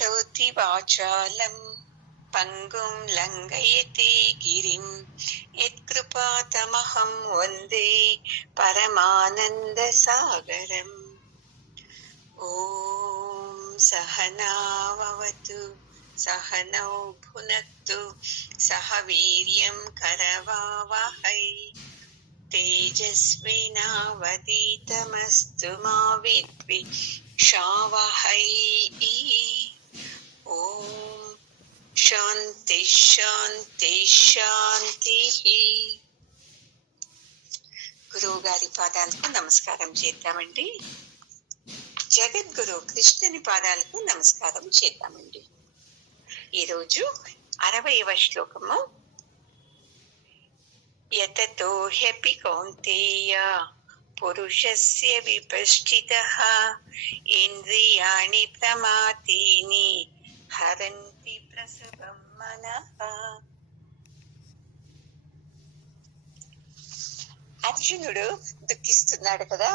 కరోతి వాచాలం పంగుం లంఘయతే గిరిం యత్కృపాతమహం వందే పరమానంద సాగరం. ఓం సహనావతు సహనౌ భునక్తు సహ వీర్యం కరవావహై తేజస్వినావధీతమస్తు మా విద్విషావహై. ఓం శాంతి శాంతి శాంతి. గురువు గారి పాదాలకు నమస్కారం చేద్దామండి. జగద్గురు కృష్ణుని పాదాలకు నమస్కారం చేద్దామండి. ఈరోజు 60వ శ్లోకము. యతతో హ్యపి కౌంతేయ పురుషస్య విపశ్చితః ఇంద్రియాణి ప్రమాతీని హరంతి ప్రసవం మనః. అర్జునుడు దుఃఖిస్తున్నాడు కదా,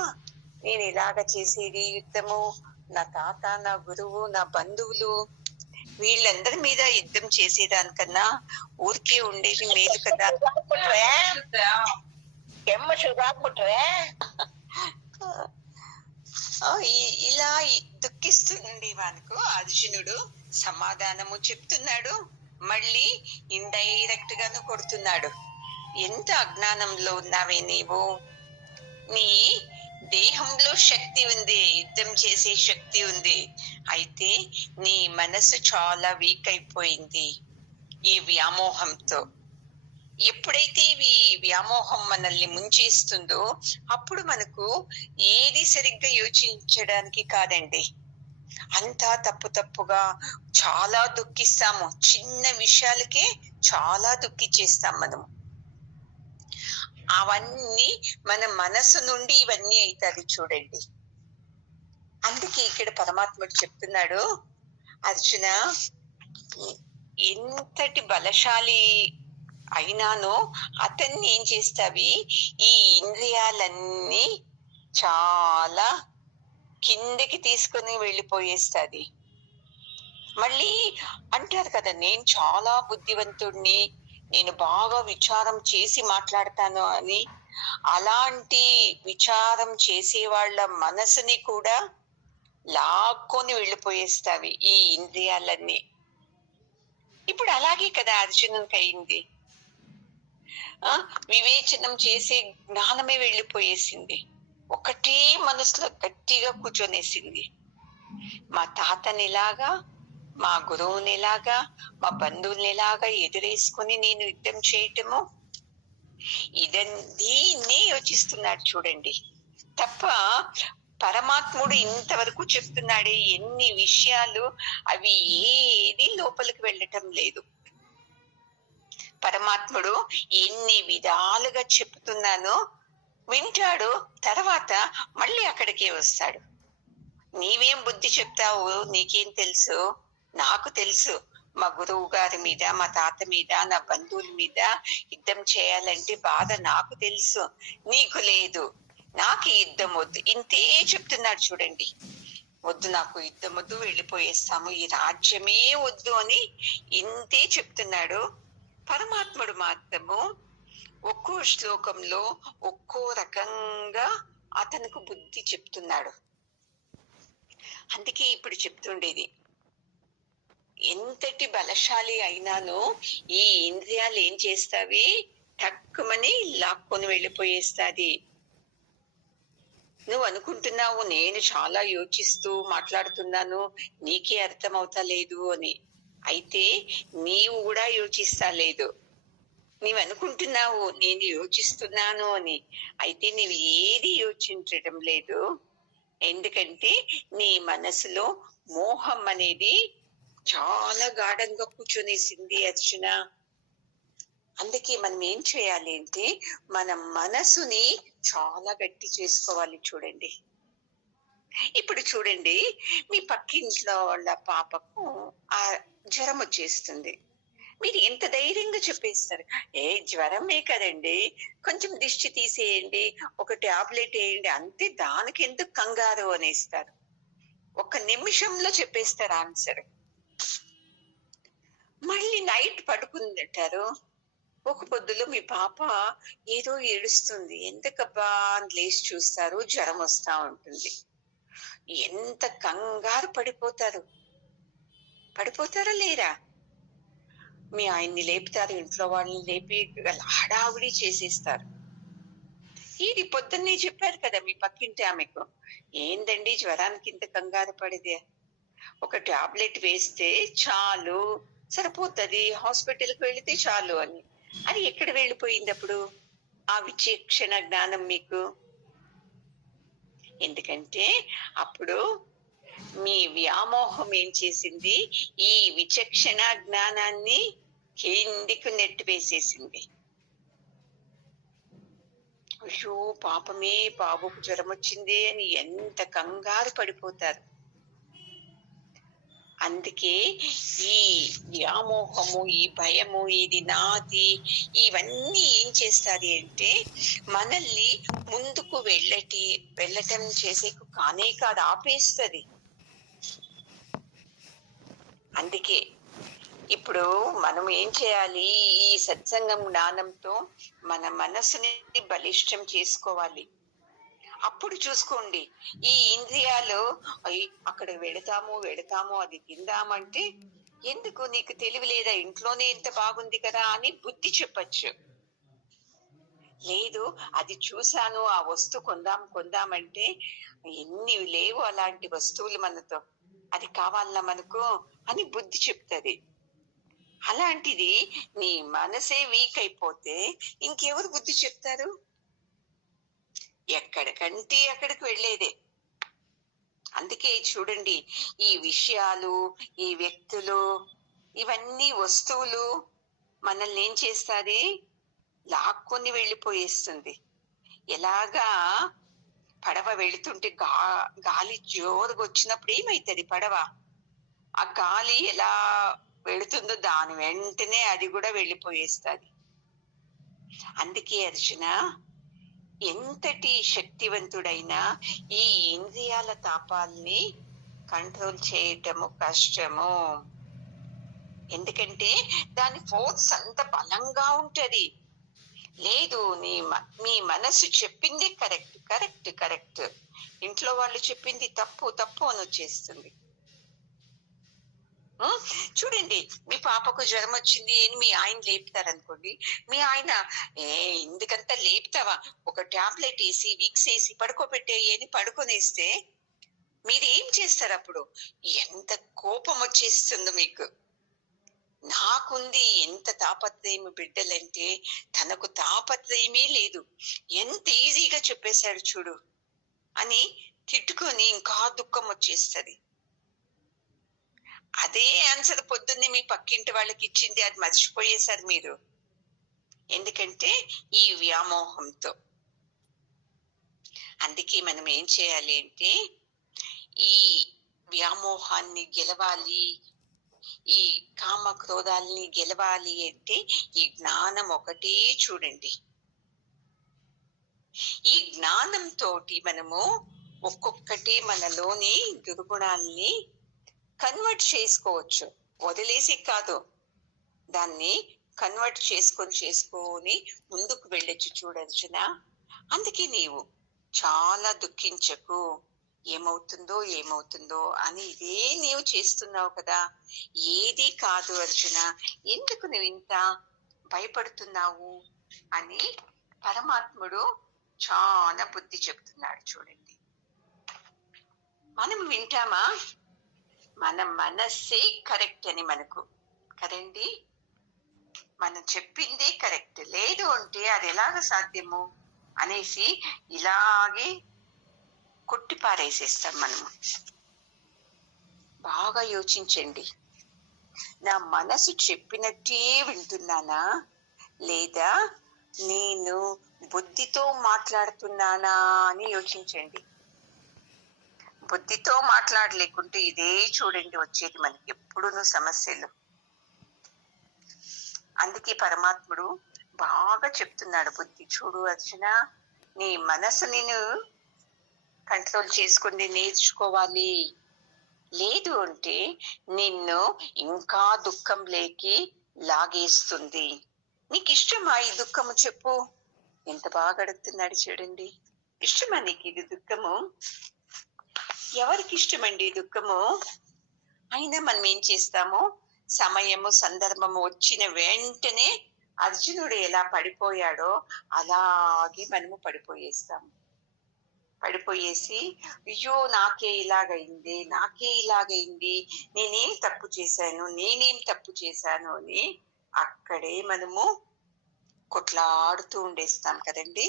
నేను ఇలాగ చేసేది యుద్ధము, నా తాత, నా గురువు, నా బంధువులు, వీళ్ళందరి మీద యుద్ధం చేసేదానికన్నా ఊరికే ఉండేది మేలు కదా. ఇలా దుఃఖిస్తుంది వానుకు అర్జునుడు సమాధానము చెప్తున్నాడు, మళ్ళీ ఇండైరెక్ట్ గాను కొడుతున్నాడు. ఎంత అజ్ఞానంలో ఉన్నావే నీవు. నీ దేహంలో శక్తి ఉంది, యుద్ధం చేసే శక్తి ఉంది, అయితే నీ మనసు చాలా వీక్ అయిపోయింది ఈ వ్యామోహంతో. ఎప్పుడైతే ఈ వ్యామోహం మనల్ని ముంచేస్తుందో అప్పుడు మనకు ఏది సరిగ్గా యోచించడానికి కాదండి, అంతా తప్పుగా చాలా దుఃఖిస్తాము. చిన్న విషయాలకే చాలా దుఃఖిచేస్తాం మనము. అవన్నీ మన మనసు నుండి ఇవన్నీ అవుతాయి చూడండి. అందుకే ఇక్కడ పరమాత్ముడు చెప్తున్నాడు, అర్జున, ఎంతటి బలశాలి అయినానో అతన్ని ఏం చేస్తావి, ఈ ఇంద్రియాలన్నీ చాలా కిందకి తీసుకొని వెళ్ళిపోయేస్తాది. మళ్ళీ అంటారు కదా, నేను చాలా బుద్ధివంతుడిని, నేను బాగా విచారం చేసి మాట్లాడతాను అని. అలాంటి విచారం చేసే వాళ్ళ మనసుని కూడా లాక్కొని వెళ్ళిపోయేస్తావి ఈ ఇంద్రియాలన్నీ. ఇప్పుడు అలాగే కదా అర్జునునికి అయింది. వివేచనం చేసే జ్ఞానమే వెళ్ళిపోయేసింది, ఒకటే మనసులో గట్టిగా కూర్చొనేసింది. మా తాతనిలాగా, మా గురువునిలాగా, మా బంధువులనిలాగా ఎదురేసుకుని నేను యుద్ధం చేయటము, దీన్నే యోచిస్తున్నాడు చూడండి. తప్ప పరమాత్ముడు ఇంతవరకు చెప్తున్నాడే ఎన్ని విషయాలు, అవి ఏది లోపలికి వెళ్ళటం లేదు. పరమాత్ముడు ఎన్ని విధాలుగా చెప్తున్నానో వింటాడు, తర్వాత మళ్ళీ అక్కడికే వస్తాడు. నీవేం బుద్ధి చెప్తావు, నీకేం తెలుసు? నాకు తెలుసు, మా గురువు గారి మీద, మా తాత మీద, నా బంధువుల మీద యుద్ధం చేయాలంటే బాధ నాకు తెలుసు, నీకు లేదు. నాకు ఈ యుద్ధం వద్దు, ఇంతే చెప్తున్నాడు చూడండి. వద్దు, నాకు యుద్ధం వద్దు, వెళ్ళిపోయేస్తాము, ఈ రాజ్యమే వద్దు అని ఇంతే చెప్తున్నాడు. పరమాత్ముడు మాత్రము ఒక్కో శ్లోకంలో ఒక్కో రకంగా అతనికి బుద్ధి చెప్తున్నాడు. అందుకే ఇప్పుడు చెప్తుండేది, ఎంతటి బలశాలి అయినానో ఈ ఇంద్రియాలు ఏం చేస్తావి, తక్కువని లాక్కొని వెళ్ళిపోయేస్తాది. నువ్వు అనుకుంటున్నావు నేను చాలా యోచిస్తూ మాట్లాడుతున్నాను, నీకే అర్థం అవుతా లేదు అని. అయితే నీవు కూడా యోచిస్తా లేదు. నీవు అనుకుంటున్నావు నేను యోచిస్తున్నాను అని, అయితే నీవు ఏది యోచించటం లేదు. ఎందుకంటే నీ మనసులో మోహం అనేది చాలా గాఢంగా కూర్చొనేసింది అర్జున. అందుకే మనం ఏం చేయాలి అంటే, మన మనసుని చాలా గట్టి చేసుకోవాలి చూడండి. ఇప్పుడు చూడండి, మీ పక్కింట్లో వాళ్ళ పాపకు ఆ జ్వరం వచ్చేస్తుంది. మీరు ఎంత ధైర్యంగా చెప్పేస్తారు, ఏ జ్వరమే కదండి, కొంచెం దిష్టి తీసేయండి, ఒక టాబ్లెట్ వేయండి అంతే, దానికి ఎందుకు కంగారు అనేస్తారు. 1 నిమిషంలో చెప్పేస్తారు ఆన్సర్. మళ్ళీ నైట్ పడుకుంటారు. ఒక పొద్దులో మీ పాప ఏదో ఏడుస్తుంది. ఎందుకబ్బా అని లేచి చూస్తారు, జ్వరం వస్తా ఉంటుంది. ఎంత కంగారు పడిపోతారా లేరా? మీ ఆయన్ని లేపుతారు, ఇంట్లో వాళ్ళని లేపి హడావుడి చేసేస్తారు. ఇది పొద్దున్నే చెప్పారు కదా మీ పక్కింటి ఆమెకు. ఏందండి జ్వరానికి ఇంత కంగారు పడితే? ఒక టాబ్లెట్ వేస్తే చాలు, సరిపోతది, హాస్పిటల్కి వెళితే చాలు అని. అది ఎక్కడ వెళ్ళిపోయింది అప్పుడు ఆ విచక్షణ జ్ఞానం మీకు? ఎందుకంటే అప్పుడు మీ వ్యామోహం ఏం చేసింది, ఈ విచక్షణ జ్ఞానాన్ని కిందికి నెట్టివేసేసింది. అయ్యో పాపమే, బాబుకు జ్వరం వచ్చింది అని ఎంత కంగారు పడిపోతారు. అందుకే ఈ వ్యామోహము, ఈ భయము, ఇది నాది, ఇవన్నీ ఏం చేస్తాది అంటే మనల్ని ముందుకు వెళ్ళటం చేసేకు కానే కాదు, ఆపేస్తుంది. అందుకే ఇప్పుడు మనం ఏం చేయాలి, ఈ సత్సంగం జ్ఞానంతో మన మనసుని బలిష్టం చేసుకోవాలి. అప్పుడు చూసుకోండి, ఈ ఇంద్రియాలు అక్కడ వెళతాము అది తిందామంటే, ఎందుకు నీకు తెలివి లేదా, ఇంట్లోనే ఇంత బాగుంది కదా అని బుద్ధి చెప్పచ్చు. లేదు అది చూశాను, ఆ వస్తువు కొందామంటే ఎన్ని లేవు అలాంటి వస్తువులు మనతో, అది కావాలన్నా మనకు అని బుద్ధి చెప్తుంది. అలాంటిది నీ మనసే వీక్ అయిపోతే ఇంకెవరు బుద్ధి చెప్తారు? ఎక్కడికంటే అక్కడికి వెళ్ళేదే. అందుకే చూడండి, ఈ విషయాలు, ఈ వ్యక్తులు, ఇవన్నీ వస్తువులు మనల్ని ఏం చేస్తాది, లాక్కొని వెళ్ళిపోయేస్తుంది. ఎలాగా పడవ వెళుతుంటే గాలి జోరుగా వచ్చినప్పుడు ఏమైతుంది పడవ, ఆ గాలి ఎలా వెళుతుందో దాని వెంటనే అది కూడా వెళ్ళిపోయేస్తుంది. అందుకే అర్జున, ఎంతటి శక్తివంతుడైనా ఈ ఇంద్రియాల తాపాల్ని కంట్రోల్ చేయటము కష్టము. ఎందుకంటే దాని ఫోర్స్ అంత బలంగా ఉంటది. లేదు మీ మనసు చెప్పింది కరెక్ట్, ఇంట్లో వాళ్ళు చెప్పింది తప్పు అని వచ్చేస్తుంది. చూడండి, మీ పాపకు జ్వరం వచ్చింది అని మీ ఆయన లేపుతారనుకోండి, మీ ఆయన ఎందుకంతా లేపుతావా, ఒక టాబ్లెట్ వేసి విక్స్ వేసి పడుకోబెట్టేయి అని పడుకొనేస్తే మీరేం చేస్తారు అప్పుడు? ఎంత కోపం వచ్చేస్తుందో మీకు. నాకుంది ఎంత తాపత్రయం బిడ్డలంటే, తనకు తాపత్రయమే లేదు, ఎంత ఈజీగా చెప్పేశాడు చూడు అని తిట్టుకొని ఇంకా దుఃఖం వచ్చేస్తుంది. అదే ఆన్సర్ పొద్దున్నే మీ పక్కింటి వాళ్ళకి ఇచ్చింది, అది మర్చిపోయేశారు మీరు. ఎందుకంటే ఈ వ్యామోహంతో. అందుకే మనం ఏం చేయాలి అంటే, ఈ వ్యామోహాన్ని గెలవాలి, ఈ కామ క్రోధాలని గెలవాలి అంటే ఈ జ్ఞానం ఒకటే చూడండి. ఈ జ్ఞానంతో మనము ఒక్కొక్కటి మనలోని దుర్గుణాల్ని కన్వర్ట్ చేసుకోవచ్చు, వదిలేసి కాదు, దాన్ని కన్వర్ట్ చేసుకొని ముందుకు వెళ్ళొచ్చు చూడర్జున. అందుకే నీవు చాలా దుఃఖించకు, ఏమవుతుందో అని ఇదే నీవు చేస్తున్నావు కదా. ఏది కాదు అర్జున, ఎందుకు నువ్వు ఇంత భయపడుతున్నావు అని పరమాత్ముడు చాలా బుద్ధి చెప్తున్నాడు చూడండి. మనం వింటామా? మన మనస్సే కరెక్ట్ అని మనకు కదండి, మనం చెప్పిందే కరెక్ట్, లేదు అంటే అది ఎలాగ సాధ్యము అనేసి ఇలాగే కొట్టి పారేసేస్తాం మనము. బాగా యోచించండి, నా మనసు చెప్పినట్టే వింటున్నానా, లేదా నేను బుద్ధితో మాట్లాడుతున్నానా అని యోచించండి. బుద్ధితో మాట్లాడలేకుంటే ఇదే చూడండి వచ్చేది మనకి ఎప్పుడూ సమస్యలు. అందుకే పరమాత్ముడు బాగా చెప్తున్నాడు, బుద్ధి చూడు అర్జున, నీ మనసుని కంట్రోల్ చేసుకుని నేర్చుకోవాలి. లేదు అంటే నిన్ను ఇంకా దుఃఖంలోకి లాగేస్తుంది. నీకు ఇష్టమా ఈ దుఃఖము చెప్పు? ఎంత బాగా అడుగుతున్నాడు చూడండి. ఇష్టమా నీకు ఇది దుఃఖము? ఎవరికి ఇష్టమండి ఈ దుఃఖము? అయినా మనం ఏం చేస్తాము, సమయము సందర్భము వచ్చిన వెంటనే అర్జునుడు ఎలా పడిపోయాడో అలాగే మనము పడిపోయేస్తాము. పడిపోయేసి అయ్యో నాకే ఇలాగైంది, నేనేం తప్పు చేశాను అని అక్కడే మనము కొట్లాడుతూ ఉండేస్తాం కదండి.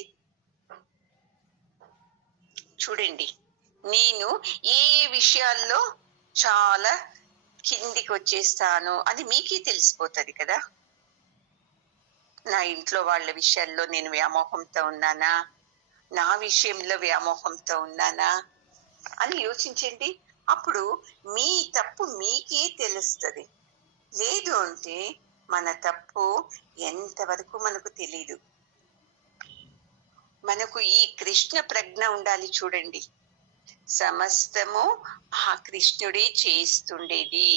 చూడండి, నేను ఏ విషయాల్లో చాలా కిందికి వచ్చేస్తాను అని మీకే తెలిసిపోతుంది కదా. నా ఇంట్లో వాళ్ళ విషయాల్లో నేను వ్యామోహంతో ఉన్నానా, నా విషయంలో వ్యామోహంతో ఉన్నానా అని యోచించండి. అప్పుడు మీ తప్పు మీకే తెలుస్తుంది. లేదు అంటే మన తప్పు ఎంతవరకు మనకు తెలీదు. మనకు ఈ కృష్ణ ప్రజ్ఞ ఉండాలి. చూడండి, సమస్తము ఆ కృష్ణుడే చేస్తుండేది,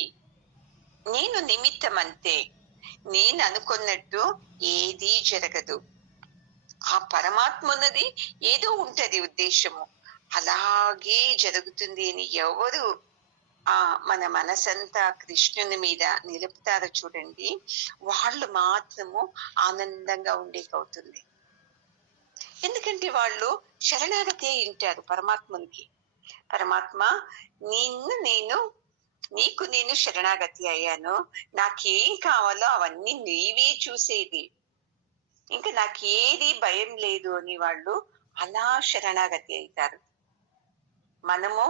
నేను నిమిత్తం అంతే. నేను అనుకున్నట్టు ఏదీ జరగదు. ఆ పరమాత్మ ఉన్నది ఏదో ఉంటది ఉద్దేశము, అలాగే జరుగుతుంది అని ఎవరు మన మనసంతా కృష్ణుని మీద నిలుపుతారో చూడండి, వాళ్ళు మాత్రము ఆనందంగా ఉండేకవుతుంది. ఎందుకంటే వాళ్ళు శరణాగతి ఉంటారు పరమాత్మనికి. పరమాత్మ, నీకు నేను శరణాగతి అయ్యాను, నాకేం కావాలో అవన్నీ నీవే చూసేది, ఇంకా నాకేది భయం లేదు అని వాళ్ళు అలా శరణాగతి అవుతారు. మనము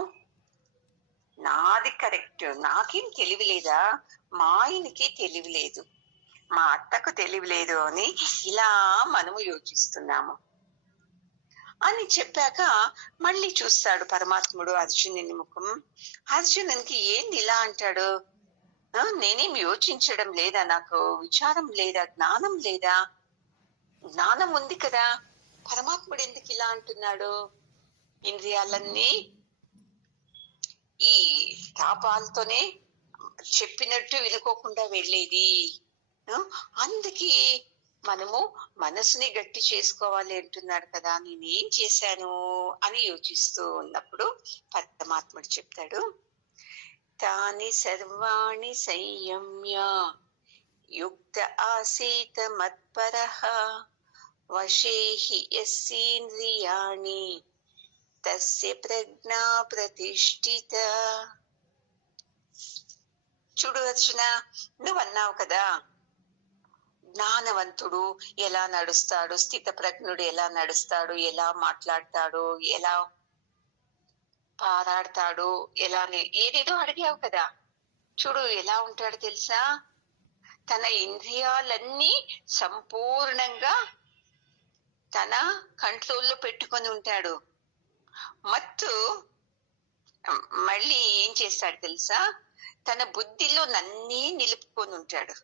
నాది కరెక్ట్, నాకేం తెలివి లేదా, మా ఆయనకి తెలివి లేదు, మా అత్తకు తెలివి లేదు అని ఇలా మనము యోచిస్తున్నాము అని చెప్పాక మళ్ళీ చూస్తాడు పరమాత్ముడు అర్జునుని ముఖం. అర్జునునికి ఏంది ఇలా అంటాడు, నేనేం యోచించడం లేదా, నాకు విచారం లేదా, జ్ఞానం లేదా? జ్ఞానం ఉంది కదా, పరమాత్ముడు ఎందుకు ఇలా అంటున్నాడు? ఇంద్రియాలన్నీ ఈ తాపాలతోనే చెప్పినట్టు వినుకోకుండా వెళ్ళేది. అందుకే మనము మనసుని గట్టి చేసుకోవాలి అంటున్నాడు కదా, నేనేం చేశాను అని యోచిస్తూ ఉన్నప్పుడు పరమాత్ముడు చెప్తాడు, తాని సర్వాణి సంయమ్య యుక్త ఆసీత మత్పరః వశే హి యస్యేంద్రియాణి తస్య ప్రజ్ఞా ప్రతిష్ఠిత. చూడు అర్జున, నువ్వు అన్నావు కదా, జ్ఞానవంతుడు ఎలా నడుస్తాడు, స్థిత ప్రజ్ఞుడు ఎలా నడుస్తాడు, ఎలా మాట్లాడతాడు, ఎలా పారాడతాడు, ఎలా ఏదేదో అడిగావు కదా. చూడు ఎలా ఉంటాడు తెలుసా, తన ఇంద్రియాలన్నీ సంపూర్ణంగా తన కంట్రోల్లో పెట్టుకొని ఉంటాడు. మత్తు మళ్ళీ ఏం చేస్తాడు తెలుసా, తన బుద్ధిలో నన్నే నిలుపుకొని ఉంటాడు.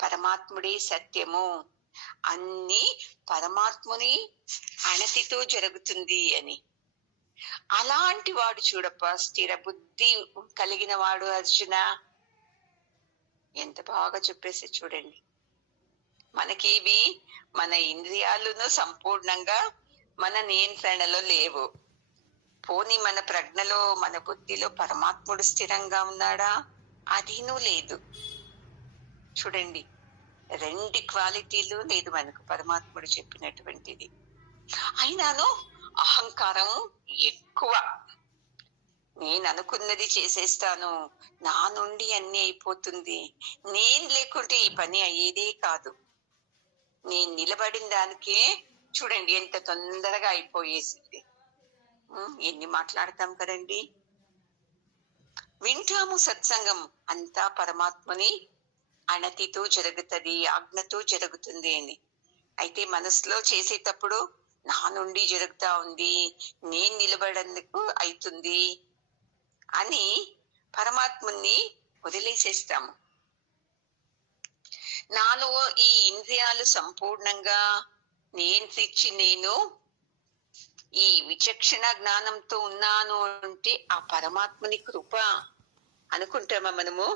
పరమాత్ముడే సత్యము, అన్ని పరమాత్ముని అణతితో జరుగుతుంది అని. అలాంటి వాడు చూడప్ప, స్థిర బుద్ధి కలిగిన వాడు అర్జున. ఎంత బాగా చెప్పేసి చూడండి. మనకేవి మన ఇంద్రియాలను సంపూర్ణంగా మన నియంత్రణలో లేవు. పోనీ మన ప్రజ్ఞలో, మన బుద్ధిలో పరమాత్ముడు స్థిరంగా ఉన్నాడా? అదీనూ లేదు. చూడండి, రెండు క్వాలిటీలు లేదు మనకు పరమాత్ముడు చెప్పినటువంటిది. అయినాను అహంకారం ఎక్కువ. నేను అనుకున్నది చేసేస్తాను, నా నుండి అన్ని అయిపోతుంది, నేను లేకుంటే ఈ పని అయ్యేదే కాదు, నేను నిలబడిన దానికే చూడండి ఎంత తొందరగా అయిపోయేసింది. ఎన్ని మాట్లాడతాం కదండి, వింటాము సత్సంగం, అంతా పరమాత్మని అణతితో జరుగుతుంది, ఆజ్ఞతో జరుగుతుంది అని. అయితే మనసులో చేసేటప్పుడు నా నుండి జరుగుతా ఉంది, నేను నిలబడేందుకు అవుతుంది అని పరమాత్మని వదిలేసేస్తాము. నాలో ఈ ఇంద్రియాలు సంపూర్ణంగా నియంత్రించి నేను ఈ విచక్షణ జ్ఞానంతో ఉన్నాను అంటే ఆ పరమాత్మని కృప అనుకుంటామా మనము?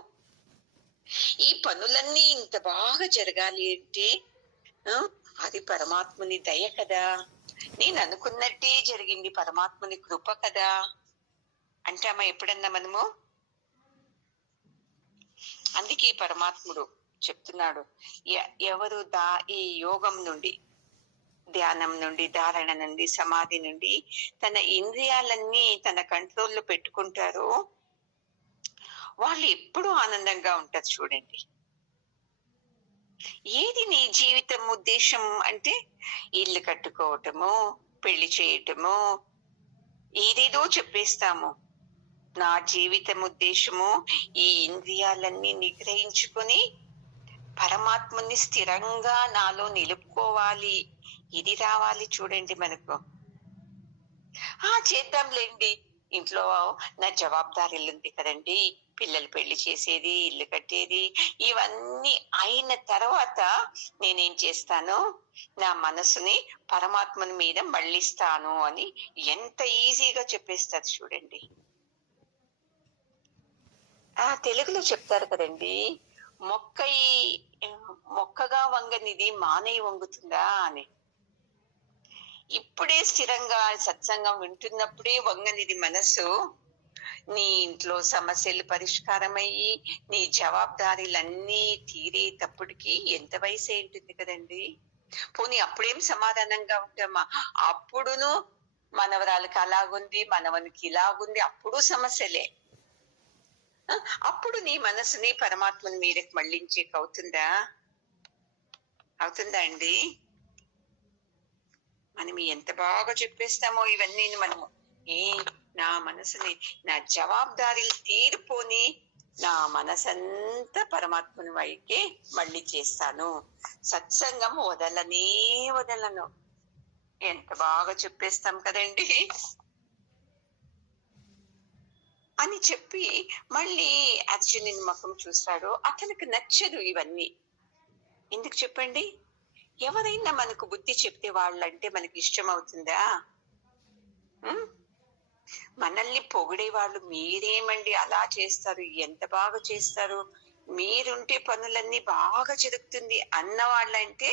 ఈ పనులన్నీ ఇంత బాగా జరగాలి అంటే అది పరమాత్మని దయ కదా, నేను అనుకున్నట్టే జరిగింది పరమాత్మని కృప కదా అంటామా ఎప్పుడన్నా మనము? అందుకే పరమాత్ముడు చెప్తున్నాడు, ఎవరు ఈ యోగం నుండి, ధ్యానం నుండి, ధారణ నుండి, సమాధి నుండి తన ఇంద్రియాలన్నీ తన కంట్రోల్లో పెట్టుకుంటారో వాళ్ళు ఎప్పుడూ ఆనందంగా ఉంటారు. చూడండి, ఏది నీ జీవితం ఉద్దేశం అంటే ఇల్లు కట్టుకోవటము, పెళ్లి చేయటము, ఏదేదో చెప్పేస్తాము. నా జీవితం ఉద్దేశము ఈ ఇంద్రియాలన్నీ నిగ్రహించుకొని పరమాత్మని స్థిరంగా నాలో నిలుపుకోవాలి, ఇది రావాలి. చూడండి మనకు చేద్దాంలేండి, ఇంట్లో నా జవాబుదారీలు ఉంది కదండి, పిల్లలు పెళ్లి చేసేది, ఇల్లు కట్టేది, ఇవన్నీ అయిన తర్వాత నేనేం చేస్తాను, నా మనసుని పరమాత్మని మీద మళ్ళిస్తాను అని ఎంత ఈజీగా చెప్పేస్తారు చూడండి. తెలుగులో చెప్తారు కదండి, మొక్కగా వంగనిది మానై వంగుతుందా అని. ఇప్పుడే స్థిరంగా సత్సంగం వింటున్నప్పుడే వంగనిది మనసు, నీ ఇంట్లో సమస్యలు పరిష్కారమయ్యి నీ జవాబుదారీలన్నీ తీరేటప్పటికి ఎంత వయసు ఏంటుంది కదండి. పోనీ అప్పుడేం సమాధానంగా ఉంటామా? అప్పుడును మనవరాలకి అలాగుంది, మనవనికి ఇలాగుంది, అప్పుడు సమస్యలే. అప్పుడు నీ మనసుని పరమాత్మని మీదకి మళ్ళించేకి అవుతుందా అండి? మనం ఎంత బాగా చెప్పేస్తామో ఇవన్నీ మనము. నా మనసుని, నా జవాబుదారీలు తీరిపోని నా మనసంతా పరమాత్మని వైకే మళ్ళీ చేస్తాను, సత్సంగం వదలను. ఎంత బాగా చెప్పేస్తాం కదండి అని చెప్పి మళ్ళీ అర్జునుని ముఖం చూస్తాడు. అతనికి నచ్చదు ఇవన్నీ. ఎందుకు చెప్పండి? ఎవరైనా మనకు బుద్ధి చెప్తే వాళ్ళంటే మనకి ఇష్టం అవుతుందా? మనల్ని పొగిడే వాళ్ళు, మీరేమండి అలా చేస్తారు, ఎంత బాగా చేస్తారు, మీరుంటే పనులన్నీ బాగా జరుగుతుంది అన్న వాళ్ళంటే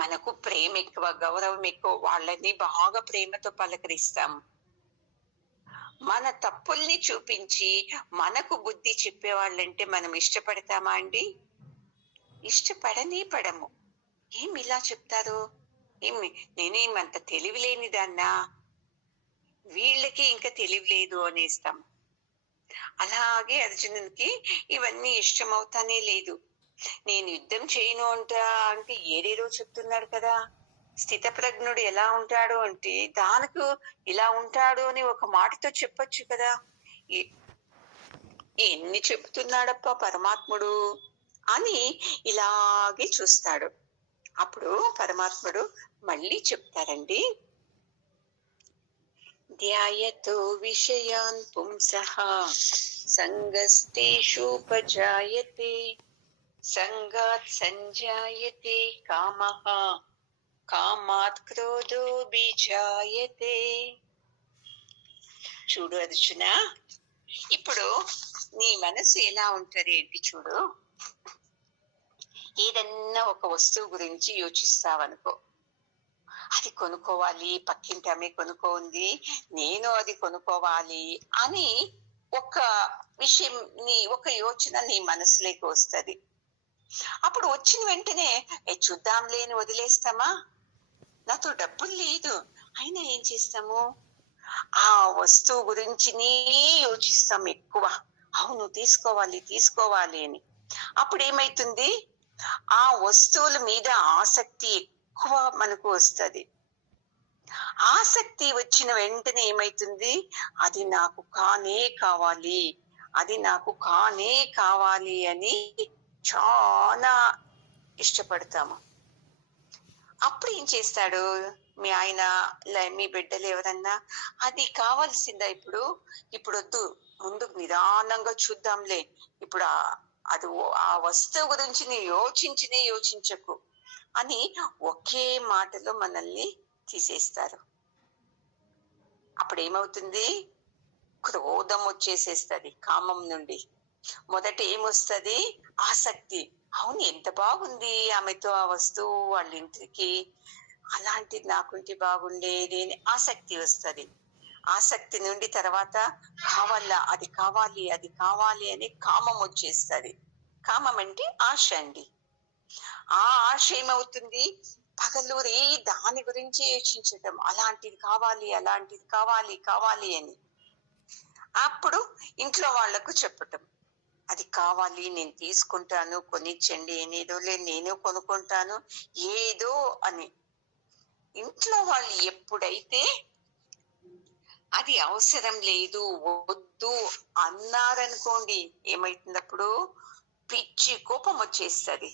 మనకు ప్రేమ ఎక్కువ, గౌరవం ఎక్కువ, వాళ్ళని బాగా ప్రేమతో పలకరిస్తాం. మన తప్పుల్ని చూపించి మనకు బుద్ధి చెప్పేవాళ్ళంటే మనం ఇష్టపడతామా అండి? పడము. ఏమి ఇలా చెప్తారు, నేనేమంత తెలివి లేని దాన్నా, వీళ్ళకి ఇంకా తెలివి లేదు అనేస్తాం. అలాగే అర్జునునికి ఇవన్నీ ఇష్టమవుతానే లేదు. నేను యుద్ధం చేయను అంటే ఏదేదో చెప్తున్నాడు కదా. స్థితప్రజ్ఞుడు ఎలా ఉంటాడు అంటే దానికి ఇలా ఉంటాడు అని ఒక మాటతో చెప్పొచ్చు కదా. ఎన్ని చెప్తున్నాడప్ప పరమాత్ముడు అని ఇలాగే చూస్తాడు. అప్పుడు పరమాత్ముడు మళ్ళీ చెప్తారండి, ధ్యాయతో విషయాన్ పుంసః సంగస్తేషూపజాయతే సంగాత్ సంజాయతే కామః కామాత్ క్రోధో బీజాయతే. చూడు అర్జున, ఇప్పుడు నీ మనసు ఎలా ఉంటది ఏంటి చూడు. ఏదన్నా ఒక వస్తువు గురించి యోచిస్తావనుకో, అది కొనుక్కోవాలి, పక్కింటి ఆమె కొనుక్కోంది, నేను అది కొనుక్కోవాలి అని ఒక విషయం, ఒక యోచన నీ మనసులోకి వస్తుంది. అప్పుడు వచ్చిన వెంటనే చూద్దాంలే అని వదిలేస్తామా? నాతో డబ్బులు లేదు అయినా ఏం చేస్తాము, ఆ వస్తువు గురించి యోచిస్తాం ఎక్కువ. అవును తీసుకోవాలి అని. అప్పుడు ఏమైతుంది, ఆ వస్తువుల మీద ఆసక్తి ఎక్కువ మనకు వస్తుంది. ఆసక్తి వచ్చిన వెంటనే ఏమైతుంది, అది నాకు కానే కావాలి అని చాలా ఇష్టపడతాము. అప్పుడు ఏం చేస్తాడు మీ ఆయన, మీ బిడ్డలు ఎవరన్నా, అది కావాల్సిందా ఇప్పుడు వద్దు, ముందుకు నిదానంగా చూద్దాంలే, ఇప్పుడు అది ఆ వస్తువు గురించి నీ యోచించకు, అని ఒకే మాటలో మనల్ని తీసేస్తారు. అప్పుడు ఏమవుతుంది? క్రోధం వచ్చేసేస్తది కామం నుండి. మొదట ఏమొస్తది? ఆసక్తి. అవును, ఎంత బాగుంది ఆమెతో ఆ వస్తువు, వాళ్ళ ఇంటికి, అలాంటిది నాకుంటే బాగుండేది అని ఆసక్తి వస్తది. ఆసక్తి నుండి తర్వాత కావాలా, అది కావాలి, అది కావాలి అని కామం వచ్చేస్తది. కామం అంటే ఆశ అండి. ఆ ఆశ ఏమవుతుంది? పగలూరి దాని గురించి యోచించటం, అలాంటిది కావాలి, అలాంటిది కావాలి, కావాలి అని. అప్పుడు ఇంట్లో వాళ్లకు చెప్పటం, అది కావాలి, నేను తీసుకుంటాను, కొనిచ్చండి, ఏనేదో లేదు నేను కొనుక్కుంటాను ఏదో అని. ఇంట్లో వాళ్ళు ఎప్పుడైతే అది అవసరం లేదు, వద్దు అన్నారనుకోండి, ఏమైతుంది అప్పుడు? పిచ్చి కోపం వచ్చేస్తుంది.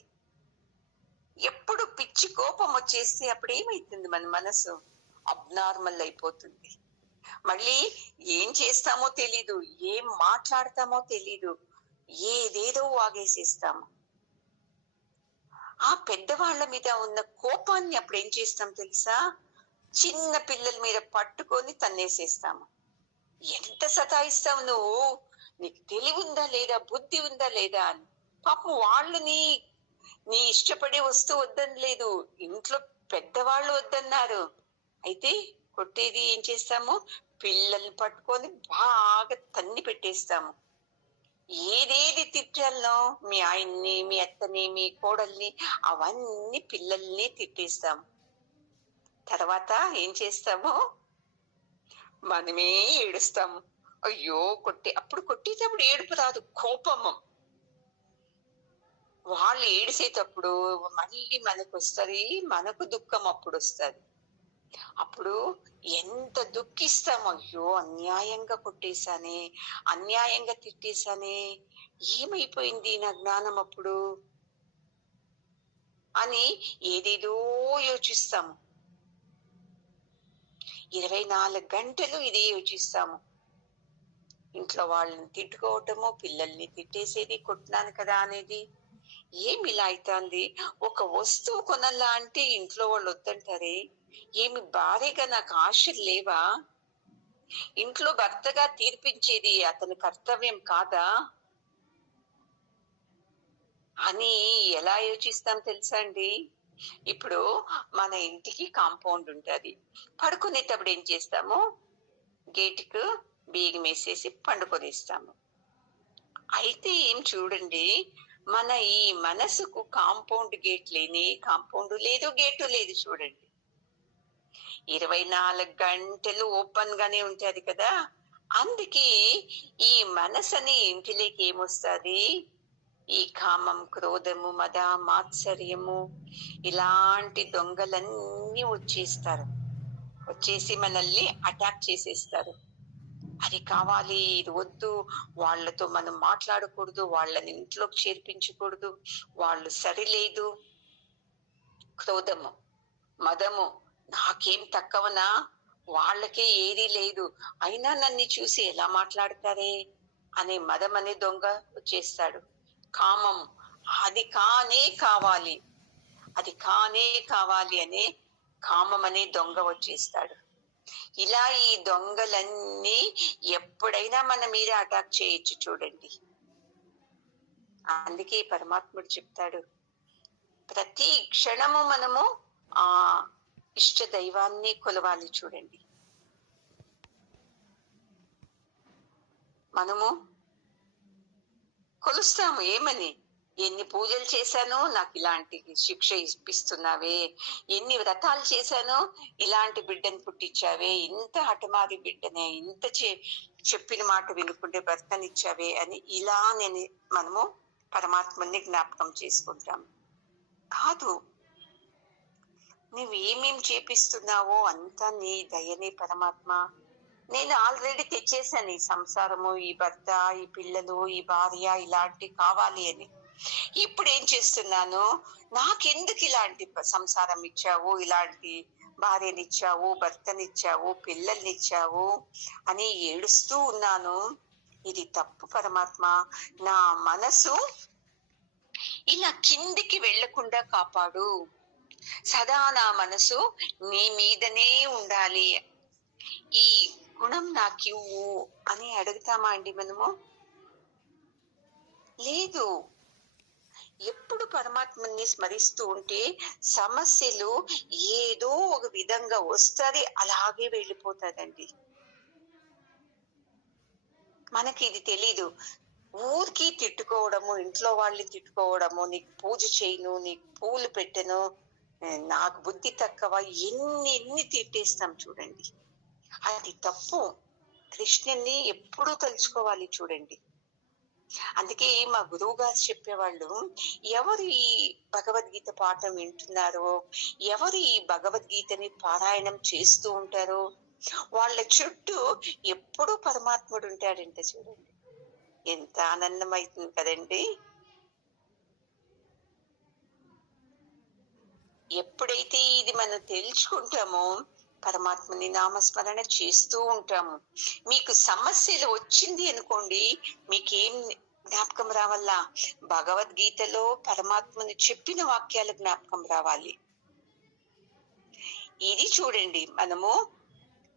ఎప్పుడు పిచ్చి కోపం వచ్చేస్తే అప్పుడు ఏమైతుంది? మన మనసు అబ్నార్మల్ అయిపోతుంది. మళ్ళీ ఏం చేస్తామో తెలీదు, ఏం మాట్లాడతామో తెలీదు, ఏదేదో వాగేసేస్తాము. ఆ పెద్దవాళ్ల మీద ఉన్న కోపాన్ని అప్పుడు ఏం చేస్తాం తెలుసా? చిన్న పిల్లల మీద పట్టుకొని తన్నేసేస్తాము. ఎంత సతాయిస్తావు నువ్వు, నీకు తెలివి ఉందా లేదా, బుద్ధి ఉందా లేదా అని. పాపం వాళ్ళని నీ ఇష్టపడే వస్తువు వద్దని లేదు, ఇంట్లో పెద్దవాళ్ళు వద్దన్నారు, అయితే కొట్టేది ఏం చేస్తాము? పిల్లల్ని పట్టుకొని బాగా తన్ని పెట్టేస్తాము. ఏదేది తిట్టాలనో మీ ఆయన్ని, మీ అత్తని, మీ కోడల్ని, అవన్నీ పిల్లల్ని తిట్టేస్తాము. తర్వాత ఏం చేస్తాము? మనమే ఏడుస్తాము. అయ్యో అప్పుడు కొట్టేటప్పుడు ఏడుపు రాదు, కోపము. వాళ్ళు ఏడిసేటప్పుడు మళ్ళీ మనకు వస్తుంది, మనకు దుఃఖం అప్పుడు వస్తుంది. అప్పుడు ఎంత దుఃఖిస్తాం, అయ్యో అన్యాయంగా కొట్టేశానే, అన్యాయంగా తిట్టేశానే, ఏమైపోయింది నా జ్ఞానం అప్పుడు అని ఏదేదో యోచిస్తాము. 24 గంటలు ఇదే యోచిస్తాము. ఇంట్లో వాళ్ళని తిట్టుకోవటము, పిల్లల్ని తిట్టేసేది, కొట్టినాను కదా అనేది. ఏమి ఇలా అవుతుంది? ఒక వస్తువు కొనాలా అంటే ఇంట్లో వాళ్ళు వద్దంటారే, ఏమి భార్యగా నాకు ఆశలు లేవా? ఇంట్లో భర్తగా తీర్పించేది అతని కర్తవ్యం కాదా అని ఎలా యోచిస్తాం తెలుసా అండి? ఇప్పుడు మన ఇంటికి కాంపౌండ్ ఉంటది, పడుకునేటప్పుడు ఏం చేస్తాము? గేటుకు బీగం వేసేసి పండుకొనిస్తాము. అయితే ఏం చూడండి, మన ఈ మనసుకు కాంపౌండ్ గేట్ లేని, కాంపౌండ్ లేదు, గేటు లేదు చూడండి. 24 గంటలు ఓపెన్ గానే ఉంటది కదా. అందుకే ఈ మనసని ఇంటిలోకి ఏమొస్తుంది? ఈ కామం, క్రోధము, మద, మాత్సర్యము, ఇలాంటి దొంగలన్నీ వచ్చేస్తారు. వచ్చేసి మనల్ని అటాక్ చేసేస్తారు. అది కావాలి, ఇది వద్దు, వాళ్ళతో మనం మాట్లాడకూడదు, వాళ్ళని ఇంట్లోకి చేర్పించకూడదు, వాళ్ళు సరిలేదు. క్రోధము, మదము, నాకేం తక్కువనా, వాళ్ళకే ఏదీ లేదు, అయినా నన్ను చూసి ఎలా మాట్లాడతారే అనే మదం అనే దొంగ వచ్చేస్తాడు. కామం, అది కానే కావాలి, అది కానే కావాలి అనే కామం అనే దొంగ వచ్చేస్తాడు. ఇలా ఈ దొంగలన్నీ ఎప్పుడైనా మన మీద అటాక్ చేయొచ్చు చూడండి. అందుకే పరమాత్ముడు చెప్తాడు, ప్రతి క్షణము మనము ఆ ఇష్ట దైవాన్ని కొలవాలి చూడండి. మనము కొలుస్తాము ఏమని? ఎన్ని పూజలు చేశానో నాకు ఇలాంటి శిక్ష ఇప్పిస్తున్నావే, ఎన్ని వ్రతాలు చేశానో ఇలాంటి బిడ్డను పుట్టించావే, ఇంత హఠమారి బిడ్డనే, ఇంత చెప్పిన మాట వినుకుంటే భర్తనిచ్చావే అని ఇలా మనము పరమాత్మని జ్ఞాపకం చేసుకుంటాం. కాదు, నువ్వు ఏమేం చేపిస్తున్నావో అంతా నీ దయనే పరమాత్మ. నేను ఆల్రెడీ తెచ్చేసాను ఈ సంసారము, ఈ భర్త, ఈ పిల్లలు, ఈ భార్య, ఇలాంటి కావాలి అని. ఇప్పుడు ఏం చేస్తున్నాను? నాకెందుకు ఇలాంటి సంసారం ఇచ్చావు, ఇలాంటి భార్యనిచ్చావు, భర్తనిచ్చావు, పిల్లల్నిచ్చావు అని ఏడుస్తూ ఉన్నాను. ఇది తప్పు పరమాత్మ. నా మనసు ఇలా కిందికి వెళ్లకుండా కాపాడు. సదా నా మనసు నీ మీదనే ఉండాలి, ఈ గుణం నాకివ్వు అని అడుగుతామా అండి మనము? లేదు. ఎప్పుడు పరమాత్మని స్మరిస్తూ ఉంటే సమస్యలు ఏదో ఒక విధంగా వస్తది, అలాగే వెళ్ళిపోతాదండి. మనకి ఇది తెలీదు. ఊరికే తిట్టుకోవడము, ఇంట్లో వాళ్ళని తిట్టుకోవడము, నీకు పూజ చేయను, నీకు పూలు పెట్టను, నాకు బుద్ధి తక్కువ, ఎన్ని తిట్టేస్తాం చూడండి. అది తప్పు. కృష్ణుని ఎప్పుడూ తలుచుకోవాలి చూడండి. అందుకే మా గురువు గారు చెప్పేవాళ్ళు, ఎవరు ఈ భగవద్గీత పాఠం వింటున్నారో, ఎవరు ఈ భగవద్గీతని పారాయణం చేస్తూ ఉంటారో, వాళ్ళ చుట్టూ ఎప్పుడూ పరమాత్ముడు ఉంటాడంట చూడండి. ఎంత ఆనందం అవుతుంది కదండి. ఎప్పుడైతే ఇది మనం తెలుసుకుంటామో పరమాత్మని నామస్మరణ చేస్తూ ఉంటాము. మీకు సమస్యలు వచ్చింది అనుకోండి, మీకేం జ్ఞాపకం రావాలా? భగవద్గీతలో పరమాత్మని చెప్పిన వాక్యాలు జ్ఞాపకం రావాలి. ఇది చూడండి, మనము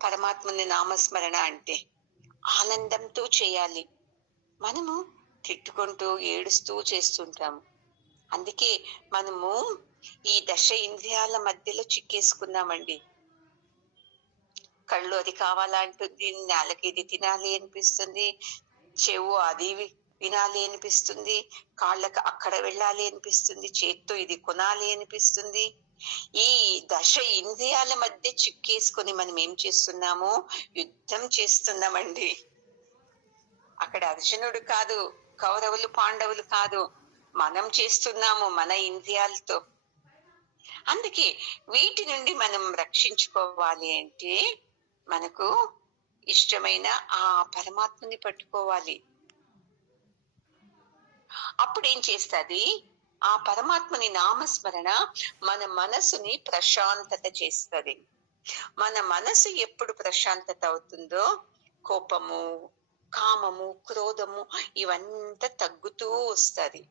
పరమాత్మని నామస్మరణ అంటే ఆనందంతో చేయాలి. మనము తిట్టుకుంటూ ఏడుస్తూ చేస్తుంటాము. అందుకే మనము ఈ దశ ఇంద్రియాల మధ్యలో చిక్కేసుకున్నామండి. కళ్ళు అది కావాలంటుంది, నేలకి ఇది తినాలి అనిపిస్తుంది, చెవు అది వినాలి అనిపిస్తుంది, కాళ్ళకి అక్కడ వెళ్ళాలి అనిపిస్తుంది, చేత్తో ఇది కొనాలి అనిపిస్తుంది. ఈ దశ ఇంద్రియాల మధ్య చిక్కేసుకొని మనం ఏం చేస్తున్నాము? యుద్ధం చేస్తున్నామండి. అక్కడ అర్జునుడు కాదు, కౌరవులు పాండవులు కాదు, మనం చేస్తున్నాము మన ఇంద్రియాలతో. అందుకే వీటి నుండి మనం రక్షించుకోవాలి అంటే మనకు ఇష్టమైన ఆ పరమాత్మని పట్టుకోవాలి. అప్పుడు ఏం చేస్తుంది? ఆ పరమాత్మని నామస్మరణ మన మనసుని ప్రశాంతత చేస్తుంది. మన మనసు ఎప్పుడు ప్రశాంతత అవుతుందో, కోపము, కామము, క్రోధము ఇవంతా తగ్గుతూ వస్తుంది.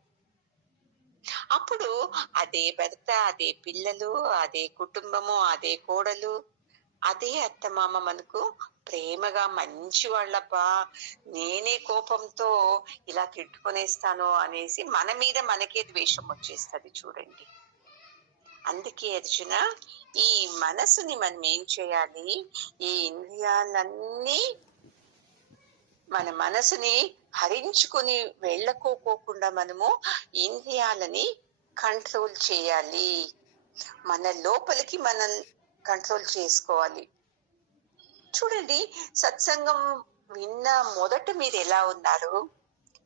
అప్పుడు అదే భర్త, అదే పిల్లలు, అదే కుటుంబము, అదే కోడలు, అదే అత్తమామ మనకు ప్రేమగా మంచి వాళ్ళప్పా, నేనే కోపంతో ఇలా తిట్టుకునేస్తాను అనేసి మన మీద మనకే ద్వేషం వచ్చేస్తుంది చూడండి. అందుకే అర్జున, ఈ మనసుని మనం ఏం చేయాలి? ఈ ఇంద్రియాలన్నీ మన మనసుని హరించుకుని వెళ్ళకోకుండా మనము ఇంద్రియాలని కంట్రోల్ చేయాలి. మన లోపలికి మనం కంట్రోల్ చేసుకోవాలి. చూడండి, సత్సంగం విన్న మొదట మీరు ఎలా ఉన్నారు,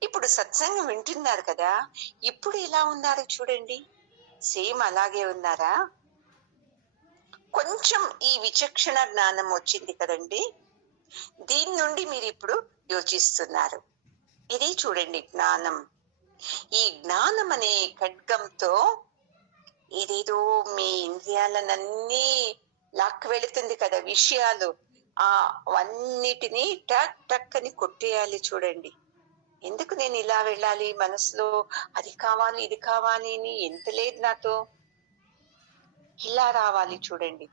ఇప్పుడు సత్సంగం వింటున్నారు కదా, ఇప్పుడు ఎలా ఉన్నారు చూడండి. సేమ్ అలాగే ఉన్నారా? కొంచెం ఈ విచక్షణ జ్ఞానం వచ్చింది కదండి. దీని నుండి మీరు ఇప్పుడు యోచిస్తున్నారు. ఇది చూడండి జ్ఞానం. ఈ జ్ఞానం అనే ఖడ్గంతో ఏదేదో మీ ఇంద్రియాలనన్నీ లాక్కు వెళుతుంది కదా విషయాలు, అవన్నిటినీ టక్ టక్ అని కొట్టేయాలి చూడండి. ఎందుకు నేను ఇలా వెళ్ళాలి, మనసులో అది కావాలి ఇది కావాలి అని ఎంత లేదు నాతో, ఇలా రావాలి చూడండి.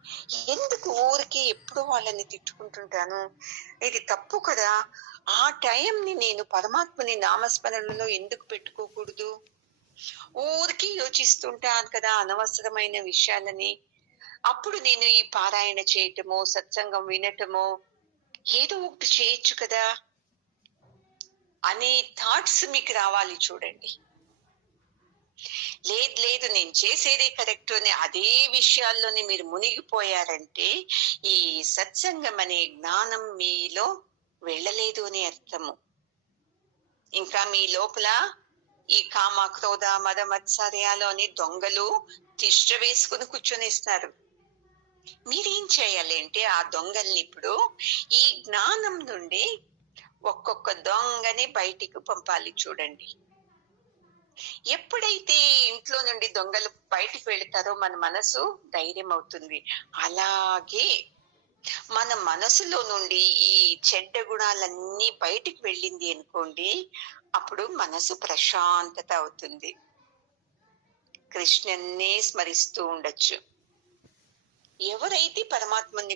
ఎందుకు ఊరికి ఎప్పుడు వాళ్ళని తిట్టుకుంటుంటాను? ఇది తప్పు కదా. ఆ టైంని నేను పరమాత్మని నామస్మరణలో ఎందుకు పెట్టుకోకూడదు? ఊరికి యోచిస్తుంటాను కదా అనవసరమైన విషయాలని. అప్పుడు నేను ఈ పారాయణ చేయటమో, సత్సంగం వినటమో, ఏదో ఒకటి చేయొచ్చు కదా అనే థాట్స్ మీకు రావాలి చూడండి. లేదు లేదు, నేను చేసేదే కరెక్ట్ అని అదే విషయాల్లోనే మీరు మునిగిపోయారంటే ఈ సత్సంగం అనే జ్ఞానం మీలో వెళ్ళలేదు అని అర్థము. ఇంకా మీ లోపల ఈ కామ, క్రోధ, మద, మత్సర్యాలు అని దొంగలు తిష్ట వేసుకుని కూర్చొనిస్తారు. మీరేం చేయాలి అంటే ఆ దొంగల్ని ఇప్పుడు ఈ జ్ఞానం నుండి ఒక్కొక్క దొంగని బయటికి పంపాలి చూడండి. ఎప్పుడైతే ఇంట్లో నుండి దొంగలు బయటికి వెళతారో మన మనసు ధైర్యం అవుతుంది. అలాగే మన మనసులో నుండి ఈ చెడ్డ గుణాలన్నీ బయటికి వెళ్ళింది అనుకోండి, అప్పుడు మనసు ప్రశాంతత అవుతుంది. కృష్ణన్నే స్మరిస్తూ ఉండొచ్చు. ఎవరైతే పరమాత్మని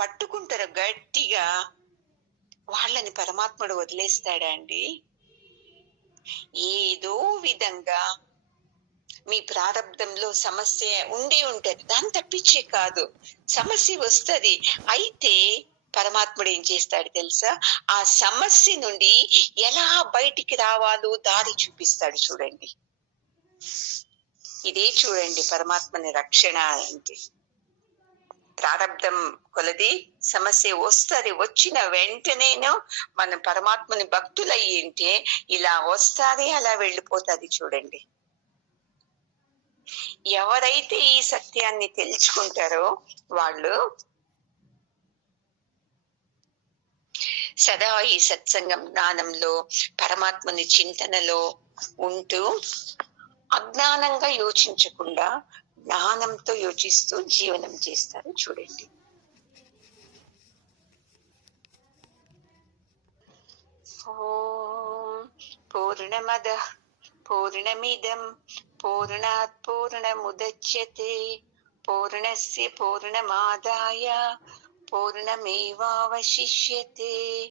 పట్టుకుంటారో గట్టిగా, వాళ్ళని పరమాత్ముడు వదిలేస్తాడా అండి? ఏదో విధంగా మీ ప్రారంధంలో సమస్య ఉండే ఉంటది, దాన్ని తప్పించే కాదు. సమస్య వస్తది. అయితే పరమాత్ముడు ఏం చేస్తాడు తెలుసా? ఆ సమస్య నుండి ఎలా బయటికి రావాలో దారి చూపిస్తాడు. చూడండి, ఇదే చూడండి పరమాత్మని రక్షణ అంటే. ప్రారంధం కొలది సమస్య వస్తది. వచ్చిన వెంటనేనో మనం పరమాత్మని భక్తులయ్యి ఉంటే ఇలా వస్తాది, అలా వెళ్ళిపోతాది. చూడండి, ఎవరైతే ఈ సత్యాన్ని తెలుసుకుంటారో వాళ్ళు సదా ఈ సత్సంగం జ్ఞానంలో, పరమాత్మని చింతనలో ఉంటూ అజ్ఞానంగా యోచించకుండా జ్ఞానంతో యోచిస్తూ జీవనం చేస్తారు. చూడండి, ఓం పూర్ణమదః పూర్ణమిదం పూర్ణాత్ పూర్ణముదచ్యతే పూర్ణస్య పూర్ణమాదాయ పూర్ణమేవావశిష్యతే.